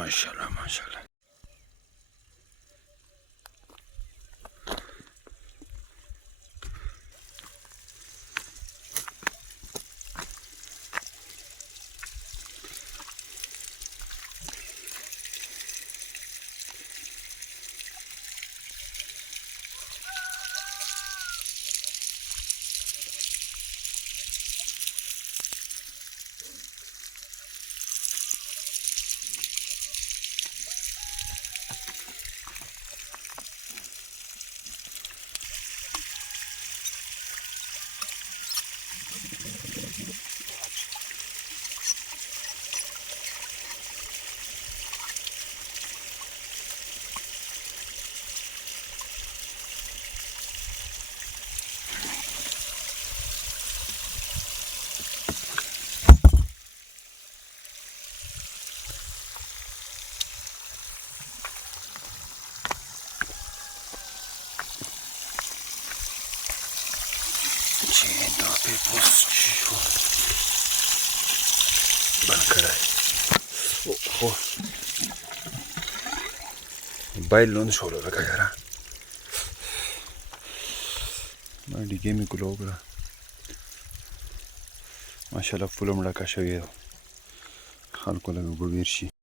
माशाल्लाह माशाल्लाह. Ciendo pe poscivo bancarai oh bail non solo la cagara ma di game kulogra mashallah fulum la kashawiyo خلق له وګورشي